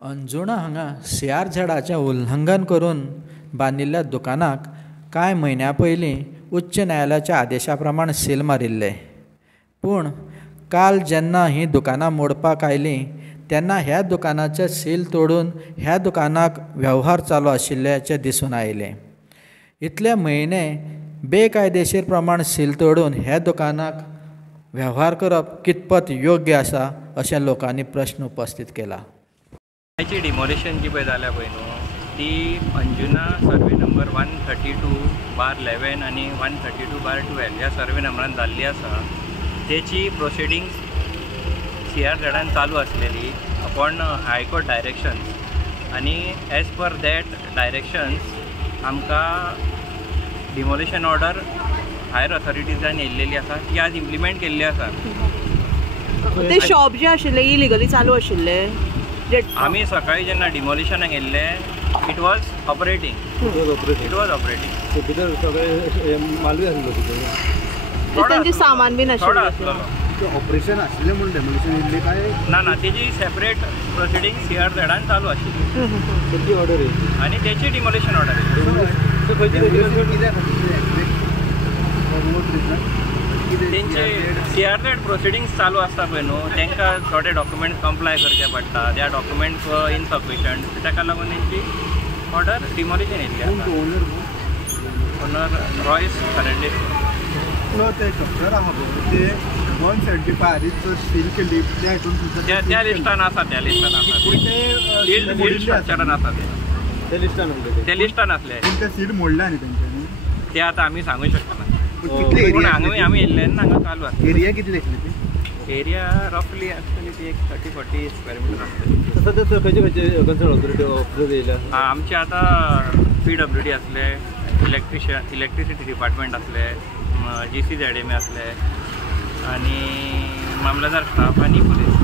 अंजुणा हांगा सीआर झाडाचें उल्लंघन करून बांदिल्ल्या दुकानाक कांय म्हयन्यां पयलीं उच्च न्यायालयाच्या आदेशा प्रमाण सील मारिल्ले. पूण काल जेन्ना हीं दुकानां मोडपाक आयलीं तेन्ना ह्या दुकानाचें सील तोडून ह्या दुकानाक वेव्हार चालू आशिल्ल्याचें दिसून आयलें. इतले म्हयने बेकायदेशीर प्रमाण सील तोडून ह्या दुकानाक वेव्हार करप कितपत योग्य आसा अशें लोकांनी प्रस्न उपस्थित केला. ची डिमोलिशन जी पळय जाल्या पळय न्हू ती अंजुना सर्वे नंबर 132/11 आनी 132/12 ह्या सर्वे नंबरान जाल्ली आसा. तेची प्रोसिडींग्स CRZान चालू आसलेली अपॉन हायकोर्ट डायरेक्शन्स आनी एज पर दॅट डायरेक्शन्स आमकां डिमोलिशन ऑर्डर हायर ऑथॉरिटीजान येयल्लेली आसा ती आज इम्प्लिमेंट केल्ली आसा. ते शॉप जे आशिल्ले इलिगली चालू आशिल्ले आमी सकाळी जेन्ना डिमोलिशनाक गेल्ले इट वॉज ऑपरेटींग. भितर सगळें मालूय आसलो त्यांचे सामान बीन थोडो आशिल्लें. आसलेलो. ऑपरेशन आशिल्लें म्हणून डेमोलिशन येयल्लें काय ना तेजी सेपरेट प्रोसिडींग CRZान चालू आशिल्ली खंयची ऑर्डर येयली आनी तेची डिमोलिशन ऑर्डर तेंचे CRZ प्रोसिडींग्स चालू आसता पळय न्हू तांकां थोडे डॉक्युमेंट्स कंप्लाय करचे पडटा. त्या डॉक्युमेंट्स इनसफिशंट ताका लागून तेंची ऑर्डर डिमोलिशन येयल्ली आसा. Owner Royce Fernandes. ते डॉक्टर आहा पळय ते 175 सील केल्ली त्या हितून त्या लिस्टान आसा त्या लिस्टान आसा सील स्ट्रक्चरान आसा ते लिस्टान आसले. ते सील मोडले आनी तेंच्यांनी ते आतां आमी सांगूंक शकना. कितले पूण एरिया हांगा आमी येयल्ले हांगा चालू आसा. एरिया कितली आसली ती एरिया रफली आसतली ती एक 30-40 स्क्वेअर मिटर आसतली. सद्या खंयचे कन्सर्न ऑथॉरिटी ऑफिसर येयल्या आमचे आतां PWD आसले, इलेक्ट्रिसिटी डिपार्टमेंट आसले, GCZMA आसले आनी मामलेदार स्टाफ आनी पुलीस.